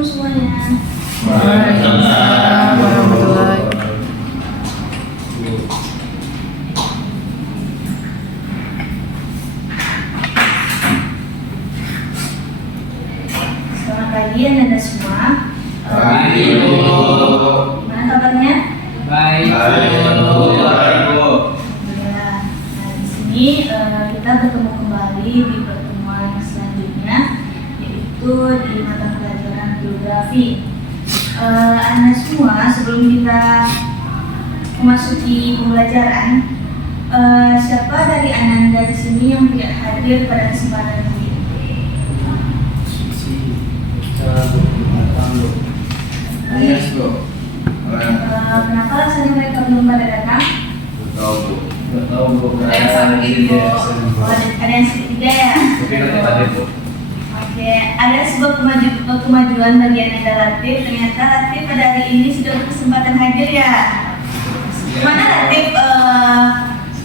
Assalamualaikum semuanya. Waalaikumsalam warahmatullahi. Selamat pagi Anda semua. Pagi, Bu. Gimana kabarnya? Baik. Alhamdulillah. Nah, di sini kita bertemu kembali di pertemuan selanjutnya, yaitu di mata pelajaran geografi. Anda semua, sebelum kita memasuki pembelajaran, siapa dari Anda di sini yang tidak hadir pada kesempatan ini? Yes, Bu. Kenapa rasanya mereka belum pada datang? Nggak tahu, Bu. Ada yang sakit, Bu. Ada yang sakit juga ya? Tapi nanti tadi, Bu. Oke, ada sebuah kemajuan bagi Anda Latif. Ternyata Latif pada hari ini sudah berkesempatan hadir ya. Mana Latif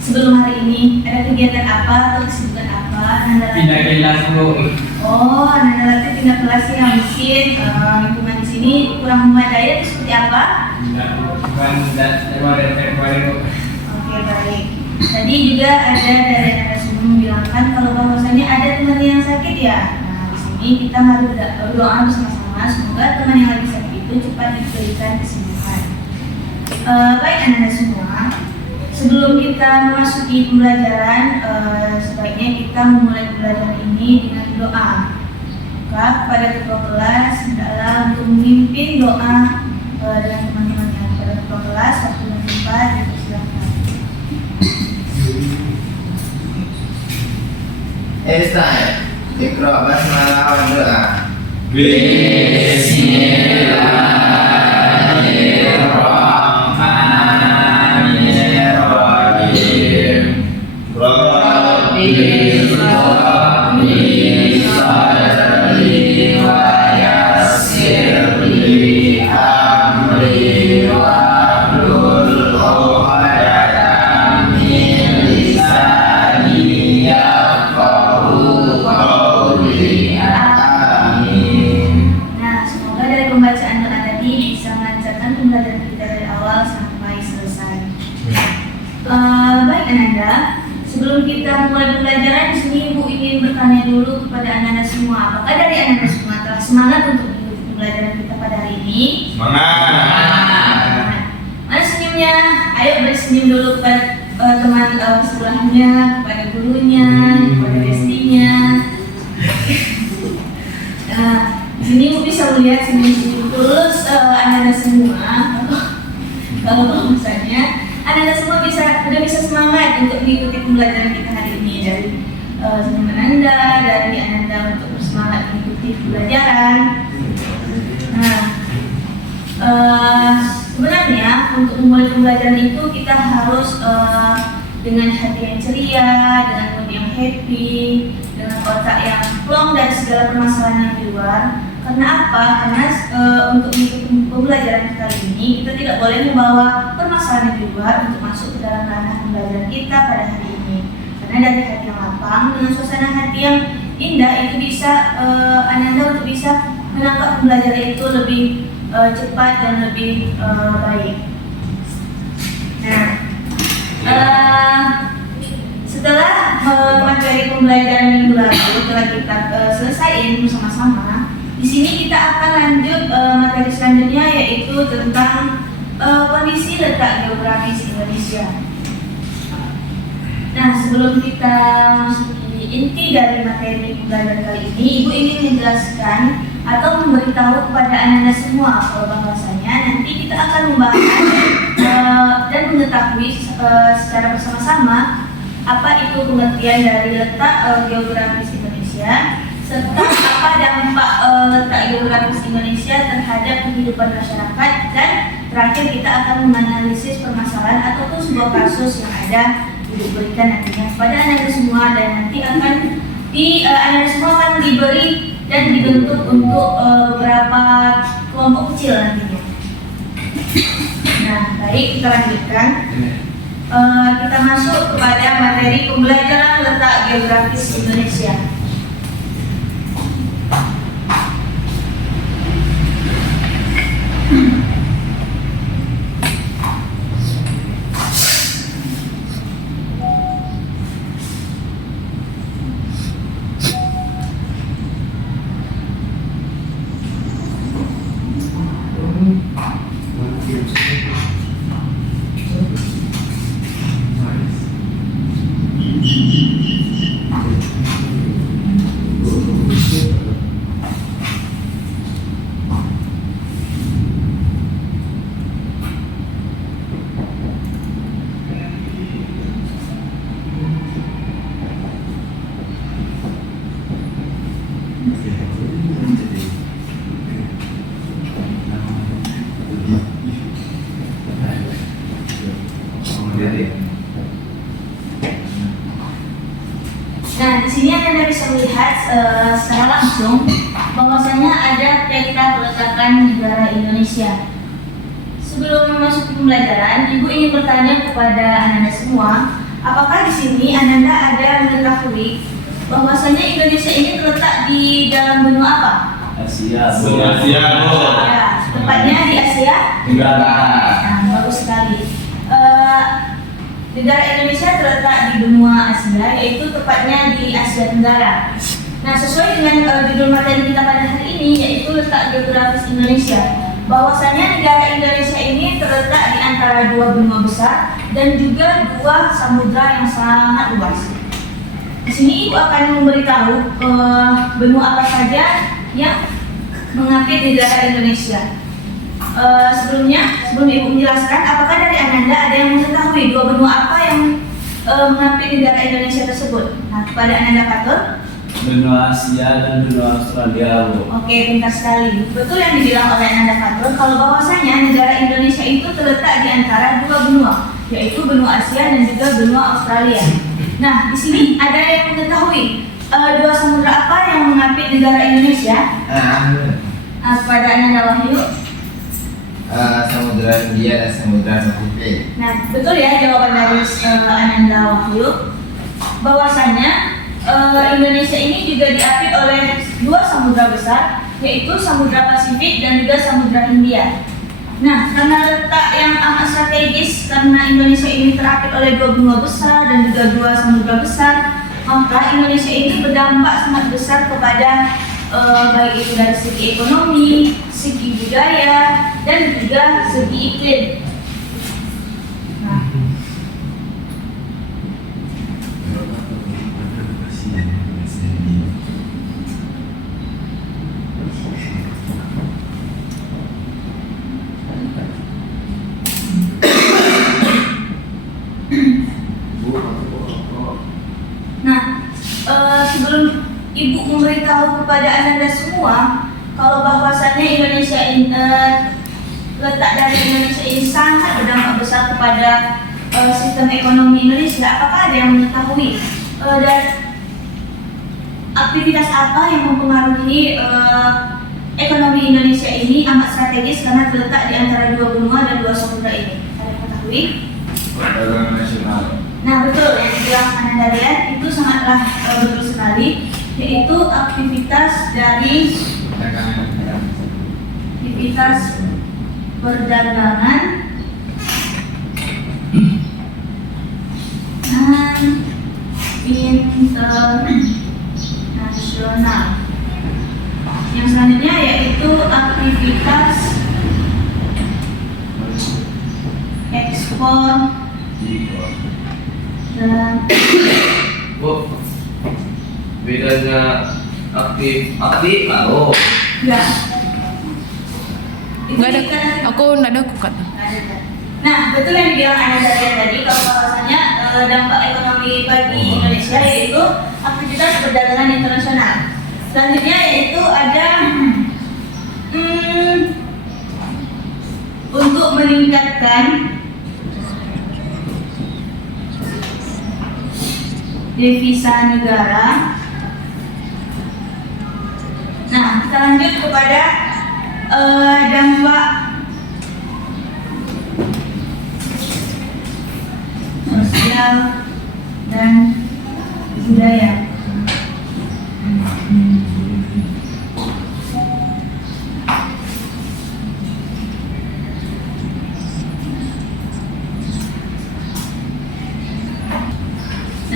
sebelum hari ini? Ada kegiatan apa atau kesibukan apa? Anda Latif? Pindah kelas, Bu. Oh, Anda Latif pindah kelas ya. Mungkin lingkungan di sini kurang memadai atau seperti apa? Bukan Februari, Bu. Oke, baik. Tadi juga ada dari Anda semua membilangkan kalau bahwasanya ada teman yang sakit ya. Nah, di sini kita mari berdoa bersama-sama semoga teman yang lagi sakit itu cepat diberikan kesembuhan. Baik Anda semua, sebelum kita memasuki pembelajaran, sebaiknya kita memulai pembelajaran ini dengan doa. Maka kepada ketua kelas hendaklah untuk memimpin doa dengan teman-temannya. Kepada ketua kelas, waktu dan tempat dipersilakan. It's time. Iqra basmalah wa doa. Bismillahirrahmanirrahim. Rabbi shrahli sadri wa yassir li amri wahlul 'uqdatam min lisani yafqahu qawli. Amin. Nah, semoga dari pembacaan doa tadi bisa melancarkan pembelajaran kita dari awal sampai selesai. Baik Ananda, sebelum kita mulai pembelajaran di sini Ibu ingin bertanya dulu kepada Ananda semua. Apakah dari Ananda semua telah semangat untuk mengikuti pembelajaran kita pada hari ini? Semangat. Mana senyumnya? Ayo bersenyum dulu kepada teman sebelahnya, kepada gurunya, kepada bestinya. Di sini Ibu bisa melihat senyum-senyum tulus Ananda semua. Kalau misalnya Ananda semua udah bisa semangat untuk mengikuti pembelajaran kita hari ini, dari senyum Ananda, dari Ananda untuk bersemangat mengikuti pembelajaran. Nah, sebenarnya untuk memulai pembelajaran itu kita harus dengan hati yang ceria, dengan mood yang happy, dengan otak yang plong dari segala permasalahan yang di luar. Karena apa? Karena untuk mengikuti pembelajaran kali ini kita tidak boleh membawa permasalahan yang di luar untuk masuk ke dalam ranah pembelajaran kita pada hari ini. Karena dari hati yang lapang dengan suasana hati yang indah itu bisa Ananda untuk bisa menangkap pembelajaran itu lebih cepat dan lebih baik. Nah, setelah materi pembelajaran minggu lalu telah kita selesaiin bersama-sama, di sini kita akan lanjut materi selanjutnya, yaitu tentang kondisi letak geografis Indonesia. Nah, sebelum kita masuki inti dari materi pembelajaran kali ini, Ibu ingin menjelaskan atau memberitahu kepada Ananda semua kalau bahwasanya nanti kita akan membahas dan mengetahui secara bersama-sama apa itu pengertian dari letak geografis Indonesia, serta apa dampak letak geografis Indonesia terhadap kehidupan masyarakat, dan terakhir kita akan menganalisis permasalahan ataupun sebuah kasus yang ada diberikan nantinya kepada Anda semua, dan nanti akan Anda semua akan diberi dan dibentuk untuk beberapa kelompok kecil nantinya. Nah, baik, kita lanjutkan. Kita masuk kepada materi pembelajaran letak geografis Indonesia. Nah, di sini Anda bisa melihat secara langsung bahwasanya ada peta peletakan negara Indonesia. Sebelum memasuki pembelajaran, Ibu ingin bertanya kepada Ananda semua, apakah di sini Ananda ada mengetahui bahwasanya Indonesia ini terletak di dalam benua apa? Asia. Ya, tepatnya di Asia Tenggara. Nah, bagus sekali. Negara Indonesia terletak di benua Asia, yaitu tepatnya di Asia Tenggara. Nah, sesuai dengan judul materi kita pada hari ini, yaitu letak geografis Indonesia. Bahwasanya negara Indonesia ini terletak di antara dua benua besar dan juga dua samudra yang sangat luas. Di sini Ibu akan memberitahu benua apa saja yang mengapit negara Indonesia. Sebelum Ibu menjelaskan, apakah dari Ananda ada yang mengetahui dua benua apa yang mengapit negara Indonesia tersebut? Nah, kepada Ananda Fatur. Benua Asia dan benua Australia, Bu. Oke, pintar sekali. Betul yang dibilang oleh Ananda Fatur, kalau bahwasanya negara Indonesia itu terletak di antara dua benua, yaitu benua Asia dan juga benua Australia. Nah, di sini ada yang mengetahui dua samudra apa yang mengapit negara Indonesia? Kepada Ananda Wahyu. Samudra Hindia dan Samudra Pasifik. Nah, betul ya jawaban dari Ananda Wahyu. Bahwasanya Indonesia ini juga diapit oleh dua samudra besar, yaitu Samudra Pasifik dan juga Samudra Hindia. Nah, karena letak yang amat strategis, karena Indonesia ini terapit oleh dua benua besar dan juga dua samudra besar, maka Indonesia ini berdampak sangat besar kepada baik itu dari segi ekonomi, segi budaya, dan juga segi iklim. Nah, sebelum Ibu memberitahu kepada Ananda semua kalau bahwasannya Indonesia ini letak dari Indonesia ini sangat berdampak besar kepada sistem ekonomi Indonesia, apakah ada yang mengetahui dan aktivitas apa yang mempengaruhi ekonomi Indonesia ini amat strategis karena terletak di antara dua benua dan dua samudra ini? Ada yang mengetahui? Perdagangan nasional. Nah, betul yang dibilang Ananda lihat itu sangatlah betul sekali, yaitu aktivitas perdagangan internasional. Yang selanjutnya yaitu aktivitas ekspor dan Bu, bedanya aktif lalu. ya. Enggak ada, aku enggak ada kukat. Nah, betul yang dibilang Anda tadi kalau bahwasanya dampak ekonomi bagi Indonesia yaitu aktivitas perdagangan internasional. Selanjutnya yaitu ada untuk meningkatkan devisa negara. Nah, kita lanjut kepada dampak sosial dan budaya.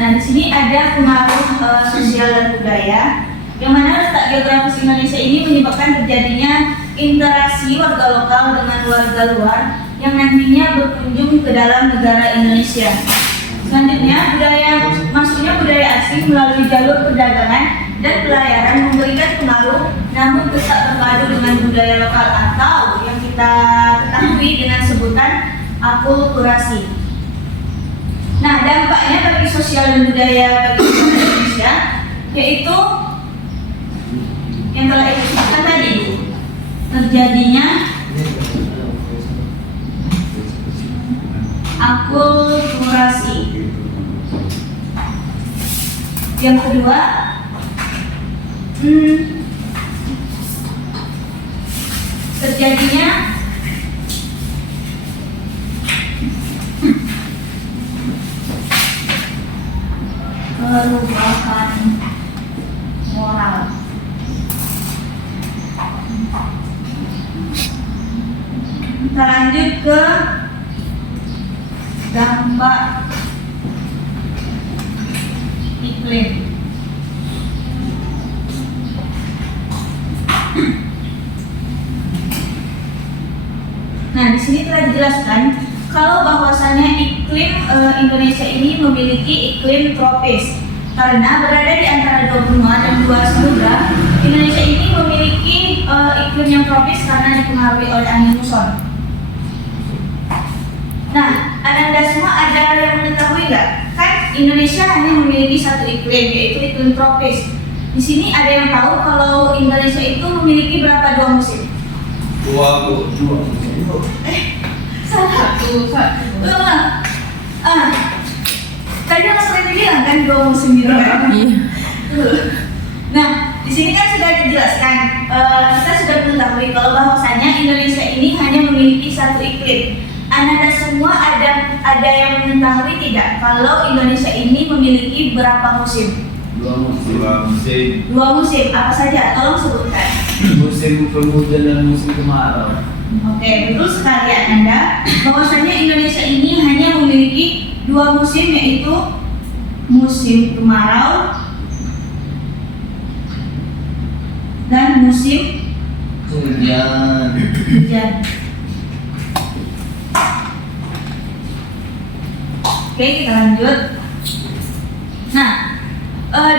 Nah, di sini ada pengaruh sosial dan budaya, yang mana letak geografis Indonesia ini menyebabkan terjadinya interaksi warga lokal dengan warga luar yang nantinya berkunjung ke dalam negara Indonesia. Selanjutnya, maksudnya budaya asing melalui jalur perdagangan dan pelayaran memberikan pengaruh, namun tetap terpadu dengan budaya lokal atau yang kita ketahui dengan sebutan akulturasi. Nah, dampaknya bagi sosial dan budaya bagi Indonesia yaitu yang telah Ibu sebutkan tadi. Terjadinya akulturasi. Yang kedua, terjadinya perubahan moral. Kita lanjut ke dampak iklim. Nah, di sini telah dijelaskan kalau bahwasannya iklim Indonesia ini memiliki iklim tropis. Karena berada di antara dua benua dan dua samudra, Indonesia ini memiliki iklim yang tropis karena dipengaruhi oleh angin muson. Nah, Anda semua ada yang mengetahui nggak? Kan Indonesia hanya memiliki satu iklim, yaitu iklim tropis. Di sini ada yang tahu kalau Indonesia itu memiliki berapa dua musim? Dua Satu. Tadi Mas Reni bilang kan dua musim gitu kan? Iya. Nah, di sini kan sudah dijelaskan, kita sudah mengetahui kalau bahwasanya Indonesia ini hanya memiliki satu iklim. Anda semua ada yang mengetahui tidak kalau Indonesia ini memiliki berapa musim? Dua musim. Dua musim, apa saja? Tolong sebutkan. Musim penghujan dan musim kemarau. Oke, betul sekali Anda. Bahwasanya Indonesia ini hanya memiliki dua musim, yaitu musim kemarau dan musim hujan. Oke, kita lanjut. Nah,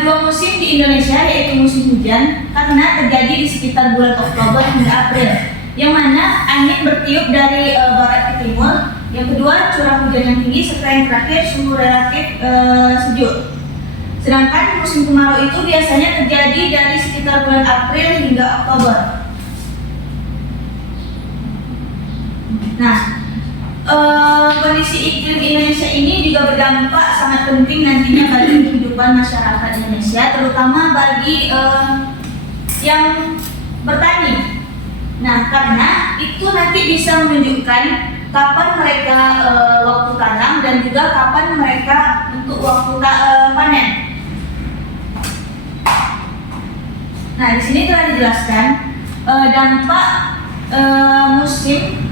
dua musim di Indonesia yaitu musim hujan karena terjadi di sekitar bulan Oktober hingga April, yang mana angin bertiup dari barat ke timur. Yang kedua, curah hujan yang tinggi, serta yang terakhir suhu relatif sejuk. Sedangkan musim kemarau itu biasanya terjadi dari sekitar bulan April hingga Oktober. Nah, kondisi iklim Indonesia ini juga berdampak sangat penting nantinya bagi kehidupan masyarakat Indonesia, terutama bagi yang bertani. Nah, karena itu nanti bisa menunjukkan kapan mereka waktu tanam dan juga kapan mereka untuk waktu panen. Nah, di sini telah dijelaskan dampak musim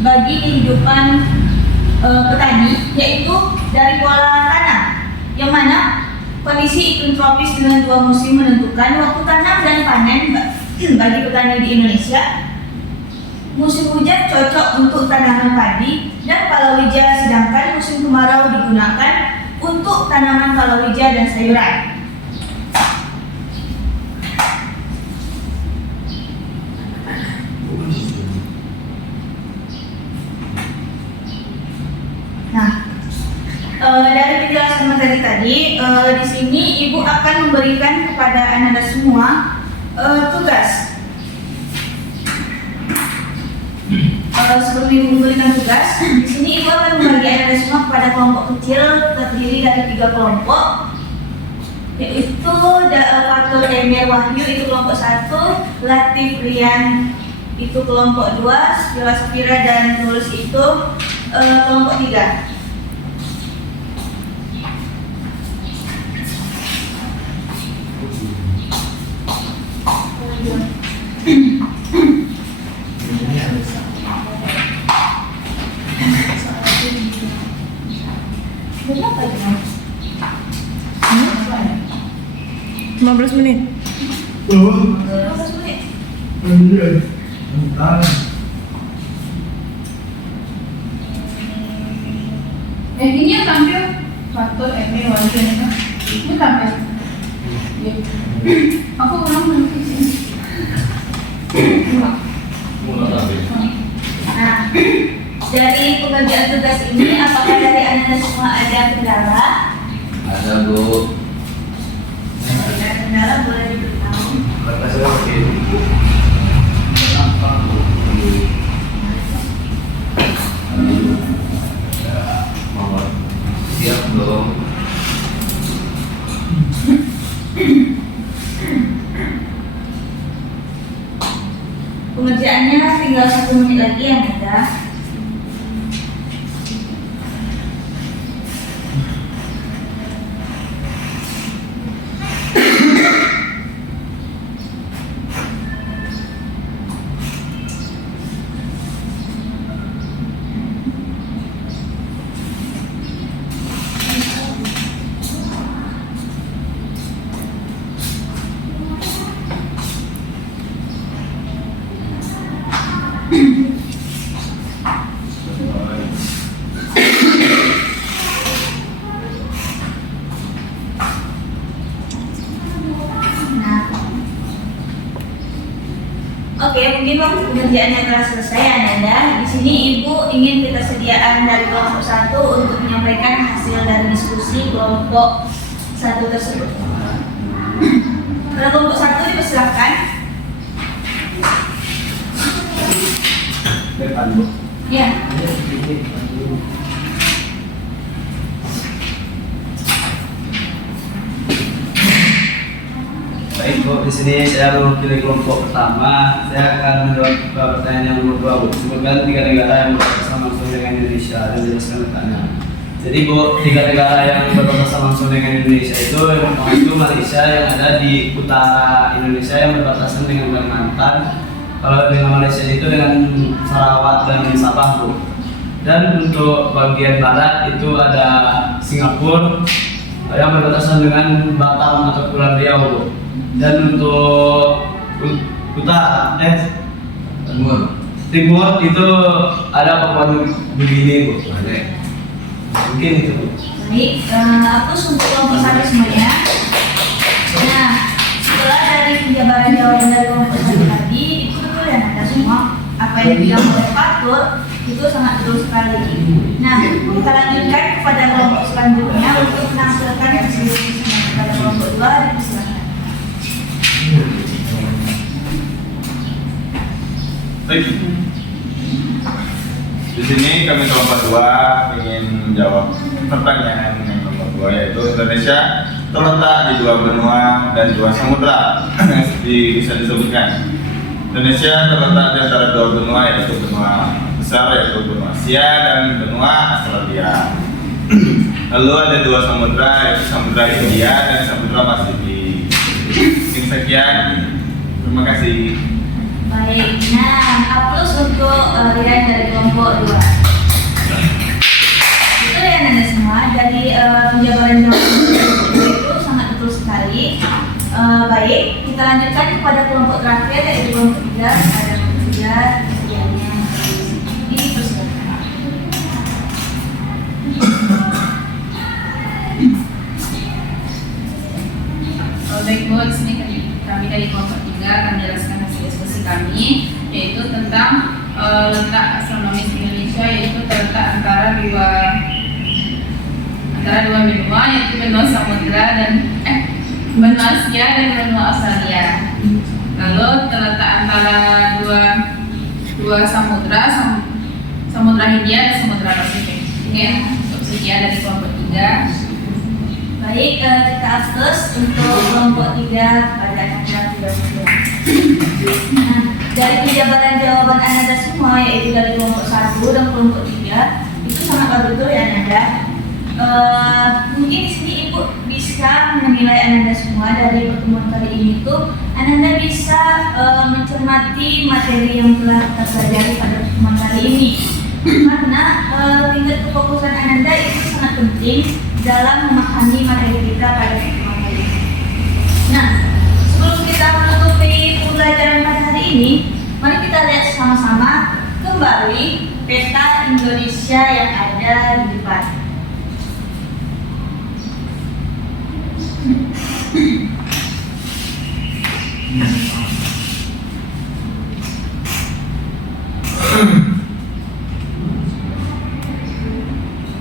bagi kehidupan petani, yaitu dari pola tanam, yang mana kondisi iklim tropis dengan dua musim menentukan waktu tanam dan panen bagi petani di Indonesia. Musim hujan cocok untuk tanaman padi dan palawija, sedangkan musim kemarau digunakan untuk tanaman palawija dan sayuran. Nah, dari penjelasan materi tadi, di sini Ibu akan memberikan kepada Anda semua tugas. Sebelum Ibu memberikan tugas, di sini Ibu akan membagi Anda semua kepada kelompok kecil terdiri dari 3 kelompok, yaitu Fatul Emir Wahyu itu kelompok 1, Latif Rian itu kelompok 2, Sila Safira dan Nulis itu kelompok 3. Berapa ya? 15 menit. 15 menit. Ini tampil Fatul Emir Wahyu ini kan? Ini tampil. Aku ulang nanti sini. Nah, dari pengerjaan tugas ini, apakah dari Anda semua ada kendala? Ada Bu. Ada kendala boleh diberitahu. Batas waktu Pengerjaannya tinggal 1 menit lagi ya Nanda. Nah, oke, mungkin waktu pengerjaannya telah selesai Ananda. Di sini Ibu ingin ketersediaan dari kelompok 1 untuk menyampaikan hasil dari diskusi kelompok 1 tersebut. Kalau kelompok 1 dipersilakan. Depan Bu. Ya. Baik Bu, di sini saya mewakili kelompok pertama. Saya akan menjawab pertanyaan yang nomor 2 Bu. Sebutkan 3 negara yang berbatasan langsung dengan Indonesia dan jelaskan letaknya. Jadi Bu, 3 negara yang berbatasan langsung dengan Indonesia itu yang pertama itu Malaysia yang ada di utara Indonesia yang berbatasan dengan Kalimantan. Kalau dengan Malaysia itu dengan Sarawak dan Sabah Bu. Dan untuk bagian barat itu ada Singapura yang berbatasan dengan Batam atau Kepulauan Riau Bu. Dan untuk utara timur itu ada Papua Nugini Bu. Mungkin itu Bu. Baik, hapus untuk kelompok 1 semuanya. Nah, setelah dari penjabaran jawaban dari kelompok 1 tadi, itu betul ya Nanda semua. Apa yang dibilang oleh Fatur itu sangat betul sekali. Nah, kita lanjutkan kepada kelompok selanjutnya untuk menampilkan hasil diskusinya kepada kelompok 2. Dipersilakan. Baik. Di sini kami kelompok 2 ingin menjawab pertanyaan yang nomor 2, yaitu Indonesia terletak di 2 benua dan 2 samudra. Bisa disebutkan. Indonesia terletak di antara 2 benua, yaitu benua besar, yaitu benua Asia dan benua Australia. Lalu ada 2 samudra, yaitu Samudra Hindia dan Samudra Pasifik. Sekian, terima kasih. Baik, nah hapus untuk Rian dari kelompok 2. Itu ya Nanda semua, dari penjabaran jawaban itu sangat betul sekali. Baik, kita lanjutkan kepada kelompok terakhir yaitu kelompok 3. Ada kelompok 3, kemudiannya dipersilakan. Baik Bu, di sini kami dari kelompok 3 akan menjelaskan hasil diskusi kami, yaitu tentang letak astronomis Indonesia, yaitu terletak antara dua benua, yaitu benua Samudra dan benua Asia dan benua Australia. Lalu terletak antara dua samudra, Samudra Hindia dan Samudra Pasifik. Mungkin untuk sekian dari kelompok 3. Baik, kita hapus untuk kelompok 3 pada Anda tidak. Nah, dari penjabaran jawaban Anda semua, yaitu dari kelompok 1 dan kelompok 3, itu sangat betul ya Anda. Mungkin di sini Ibu bisa menilai Anda semua dari pertemuan kali ini tuh Anda bisa mencermati materi yang telah kita pelajari pada pertemuan kali ini. Karena tingkat kefokusan Anda itu sangat penting dalam memahami materi kita pada pertemuan kali ini. Nah, sebelum kita menutupi pembelajaran pada hari ini, mari kita lihat sama-sama kembali peta Indonesia yang ada di depan.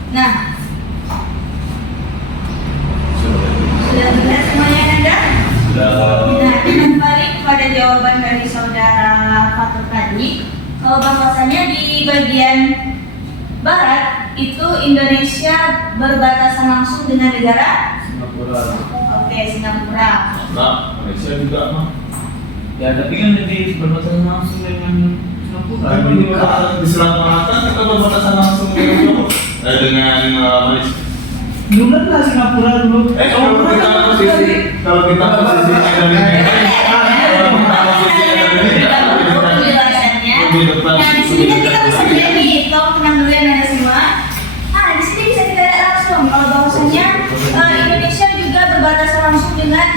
Nah, sudah terlihat semuanya Anda? Nah, kembali kepada jawaban dari saudara Fatur tadi, bahwasanya di bagian barat itu Indonesia berbatasan langsung dengan negara Singapura. Oke, Singapura. Nah, Malaysia juga mah. Ya tapi kan jadi berbatasan langsung dengan Singapura. Di Selat Malaka kita berbatasan langsung dengan Malaysia. Dulu kan Singapura dulu. Kalau kita posisi lebih depan. Nah, di sini kan kita bisa lihat nih, kalau tenang dulu ya Anda semua. Di sini bisa kita lihat langsung kalau bahwasanya Indonesia juga berbatasan langsung dengan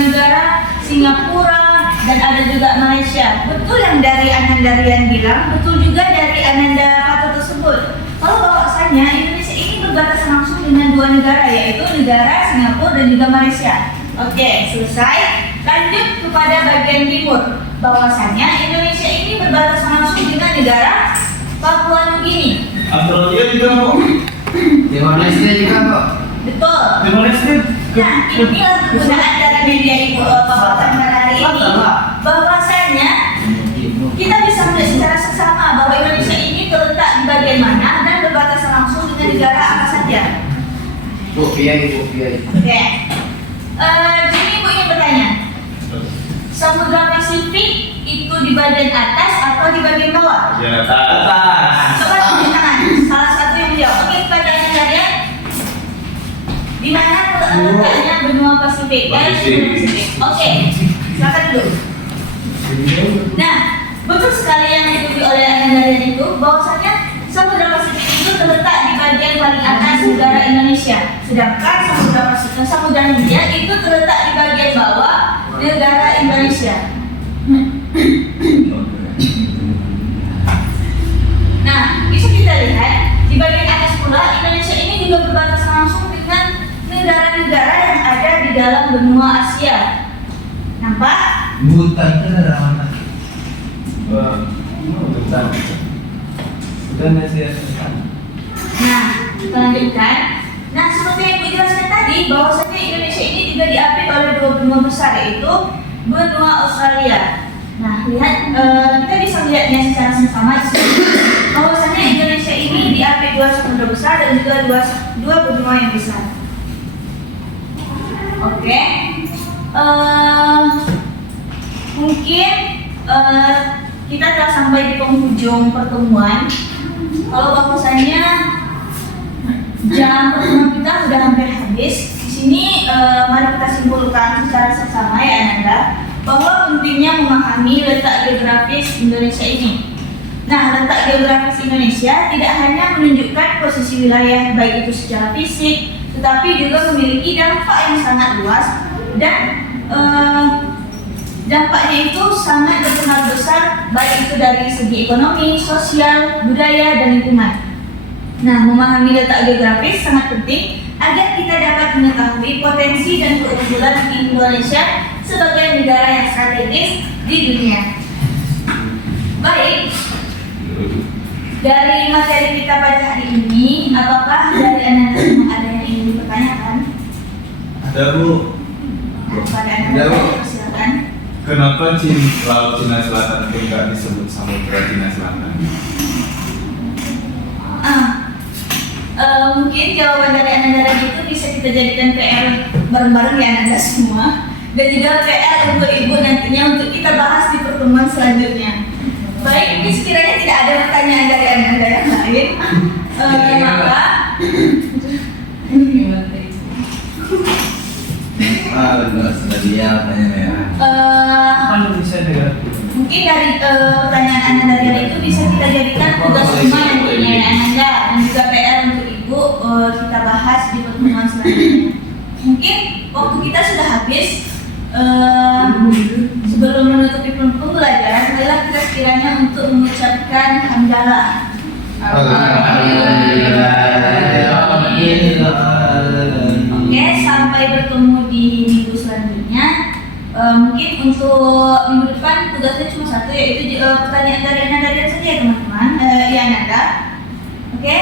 negara Singapura dan ada juga Malaysia. Betul yang dari Ananda Rian bilang, betul juga dari Ananda Fato tersebut. Kalau bahwasanya Indonesia ini berbatasan langsung dengan dua negara, yaitu negara Singapura dan juga Malaysia. Oke, selesai. Lanjut kepada bagian timur. Bahwasanya Indonesia ini berbatasan langsung dengan negara Papua Nugini. Australia juga kok. Timor Leste juga kok. Betul. Timor Leste. Nah, inilah kegunaan dari media ibu paparan pada hari ini. Bahwasanya kita bisa melihat secara seksama bahwa Indonesia ini terletak di bagian mana dan berbatasan langsung dengan negara apa saja. Bu Kiai. Oke. Jadi ibu ingin bertanya, Samudra Pasifik itu di bagian atas atau di bagian bawah? Di atas. Coba tunjuk tangan. Salah satu yang jawab. Oke, pertanyaan kalian. Di mana letaknya benua Pasifik? Pasifik. Oke, silakan dulu. Nah, betul sekali yang dituju oleh Anda itu bahwasanya Samudra Pasifik itu terletak di bagian paling atas negara Indonesia, sedangkan Samudra Hindia itu terletak di bagian bawah negara Indonesia. Nah, bisa kita lihat di bagian atas pula Indonesia ini juga berbatasan langsung dengan negara-negara yang ada di dalam benua Asia. Nampak? Bukan itu dari mana? Bukan Asia Selatan. Nah, kita lanjutkan. Nah, seperti yang Ibu jelaskan tadi, bahwasanya Indonesia ini juga diapit oleh dua benua besar, yaitu benua Australia. Nah, lihat, kita bisa melihatnya secara seksama di sini. Bahwasanya Indonesia ini diapit dua samudra besar dan juga dua benua yang besar. Oke, mungkin kita telah sampai di penghujung pertemuan. Kalau bahwasanya jam pertemuan kita sudah hampir habis, di sini mari kita simpulkan secara seksama ya Ananda, bahwa pentingnya memahami letak geografis Indonesia ini. Nah, letak geografis Indonesia tidak hanya menunjukkan posisi wilayah baik itu secara fisik, tetapi juga memiliki dampak yang sangat luas dan dampaknya itu sangat berpengaruh besar baik itu dari segi ekonomi, sosial, budaya, dan lingkungan. Nah, memahami letak geografis sangat penting agar kita dapat mengetahui potensi dan keunggulan Indonesia sebagai negara yang strategis di dunia. Baik, dari materi kita pada hari ini, apakah dari Anda semua ada yang ingin dipertanyakan? Ada Bu. Pada Anda, Ada, Bu. silakan. Kenapa Laut Cina Selatan itu nggak disebut Samudra Cina Selatan? Mungkin jawaban dari Anda itu bisa kita jadikan PR bareng-bareng ya Anda semua, dan juga PR untuk Ibu nantinya untuk kita bahas di pertemuan selanjutnya. Baik, ini sekiranya tidak ada pertanyaan dari Anda yang lain, maka Sudah dia pertanyaannya. Kan bisa negara. mungkin dari pertanyaan Anda dari itu bisa kita jadikan tugas rumah nantinya ya Anda, dan juga PR untuk Ibu kita bahas di pertemuan selanjutnya. Mungkin waktu kita sudah habis. Sebelum menutupi pembelajaran, marilah kita sekiranya untuk mengucapkan hamdalah. Oke, sampai bertemu di minggu selanjutnya. Mungkin untuk minggu depan tugasnya cuma satu, yaitu pertanyaan dari Anda saja ya teman-teman. Ya Anda. Oke.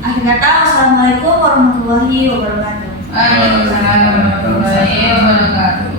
Akhir kata, wassalamualaikum warahmatullahi wabarakatuh. Waalaikumsalam warahmatullahi wabarakatuh.